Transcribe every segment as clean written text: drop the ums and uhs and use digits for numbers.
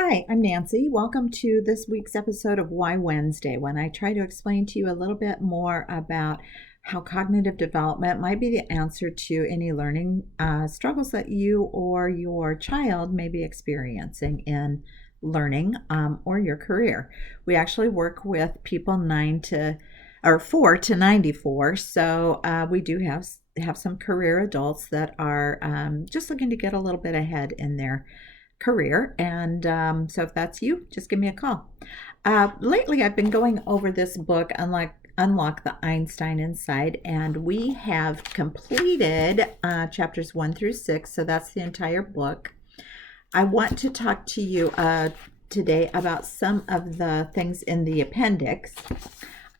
Hi, I'm Nancy. Welcome to this week's episode of Why Wednesday, when I try to explain to you a little bit more about how cognitive development might be the answer to any learning struggles that you or your child may be experiencing in learning or your career. We actually work with people 4 to 94, so we do have some career adults that are just looking to get a little bit ahead in their career. And so if that's you, just give me a call. Lately, I've been going over this book, Unlock the Einstein Inside, and we have completed chapters 1 through 6. So that's the entire book. I want to talk to you today about some of the things in the appendix.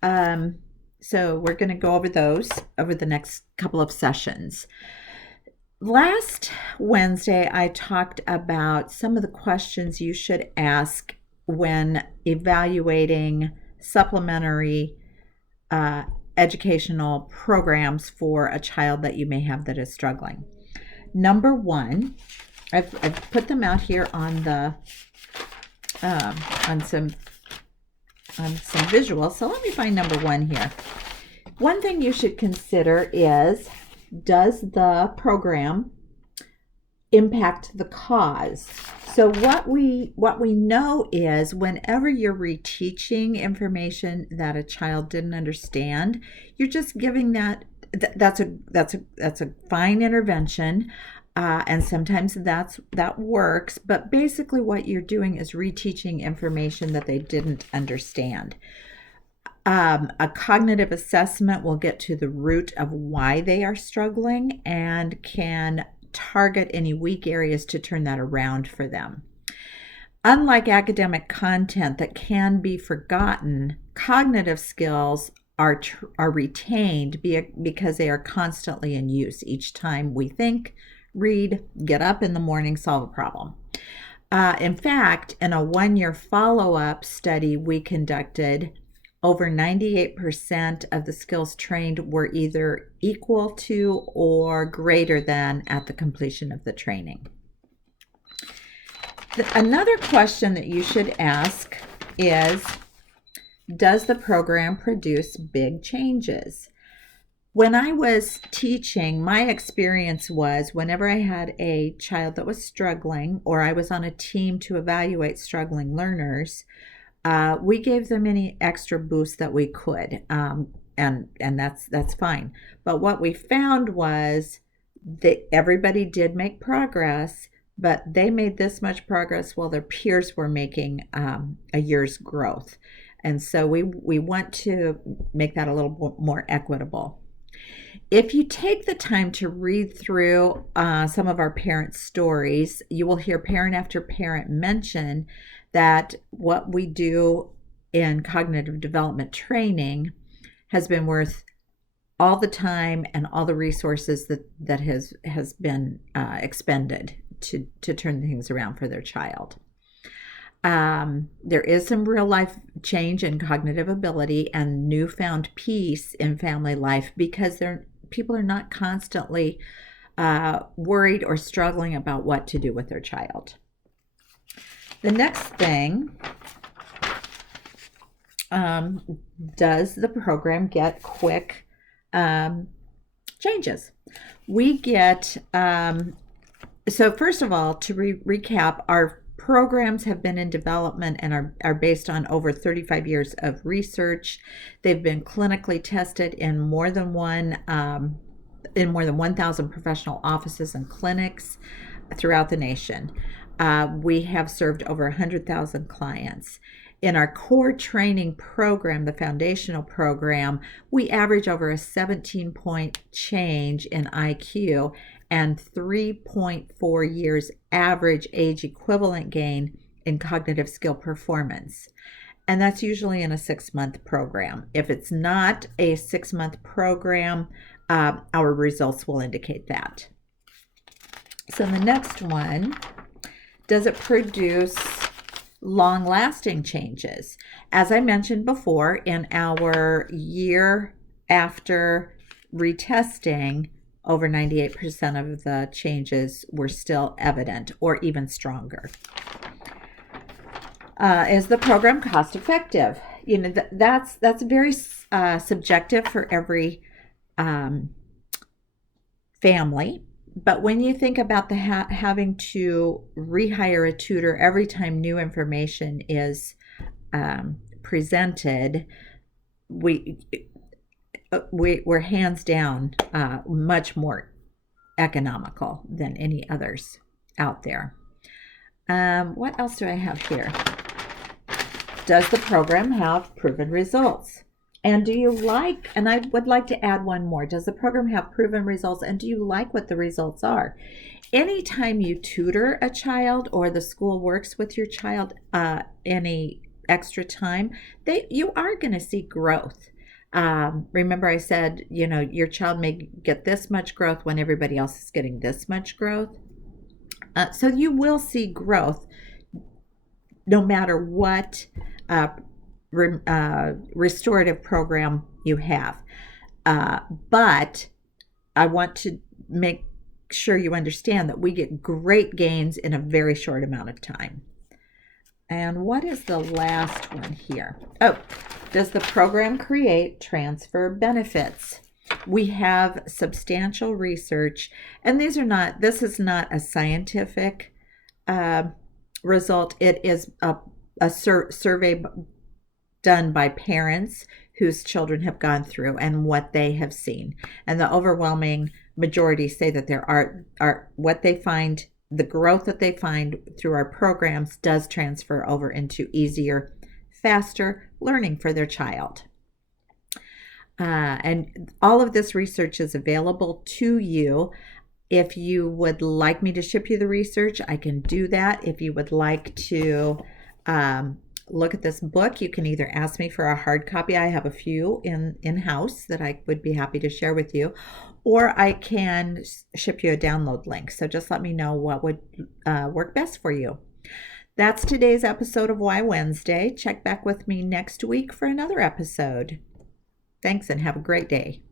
So we're going to go over those over the next couple of sessions. Last Wednesday, I talked about some of the questions you should ask when evaluating supplementary educational programs for a child that you may have that is struggling. Number one, I've put them out here on the on some visuals. So let me find number one here. One thing you should consider is, does the program impact the cause? So what we know is, whenever you're reteaching information that a child didn't understand, you're just giving that's a fine intervention, and sometimes that works. But basically, what you're doing is reteaching information that they didn't understand. A cognitive assessment will get to the root of why they are struggling and can target any weak areas to turn that around for them. Unlike academic content that can be forgotten, cognitive skills are retained because they are constantly in use each time we think, read, get up in the morning, solve a problem. In fact, in a 1-year follow-up study we conducted, over 98% of the skills trained were either equal to or greater than at the completion of the training. Another question that you should ask is, does the program produce big changes? When I was teaching, my experience was, whenever I had a child that was struggling, or I was on a team to evaluate struggling learners, we gave them any extra boost that we could, and that's fine. But what we found was that everybody did make progress, but they made this much progress while their peers were making a year's growth. And so we want to make that a little more equitable. If you take the time to read through some of our parent stories, you will hear parent after parent mention that what we do in cognitive development training has been worth all the time and all the resources that has been expended to turn things around for their child. There is some real life change in cognitive ability and newfound peace in family life because people are not constantly worried or struggling about what to do with their child. The next thing, does the program get quick changes? We get, so first of all, to recap, our programs have been in development and are based on over 35 years of research. They've been clinically tested in more than 1,000 professional offices and clinics throughout the nation. We have served over 100,000 clients. In our core training program, the foundational program, we average over a 17-point change in IQ and 3.4 years average age equivalent gain in cognitive skill performance. And that's usually in a 6-month program. If it's not a 6-month program, our results will indicate that. So the next one, does it produce long-lasting changes? As I mentioned before, in our year after retesting, over 98% of the changes were still evident or even stronger. Is the program cost effective? That's very subjective for every um, family. But when you think about the having to rehire a tutor every time new information is presented, we we're hands down much more economical than any others out there. What else do I have here? Does the program have proven results? And do you like, and I would like to add one more, does the program have proven results, and do you like what the results are? Anytime you tutor a child or the school works with your child any extra time, you are going to see growth. Remember I said, your child may get this much growth when everybody else is getting this much growth. So you will see growth no matter what restorative program you have. But I want to make sure you understand that we get great gains in a very short amount of time. And what is the last one here? Oh, does the program create transfer benefits? We have substantial research, and this is not a scientific result. It is a survey done by parents whose children have gone through and what they have seen. And the overwhelming majority say that there are what they find, the growth that they find through our programs does transfer over into easier, faster learning for their child. And all of this research is available to you. If you would like me to ship you the research, I can do that. If you would like to look at this book, you can either ask me for a hard copy. I have a few in-house that I would be happy to share with you, or I can ship you a download link. So just let me know what would work best for you. That's today's episode of Why Wednesday. Check back with me next week for another episode. Thanks and have a great day.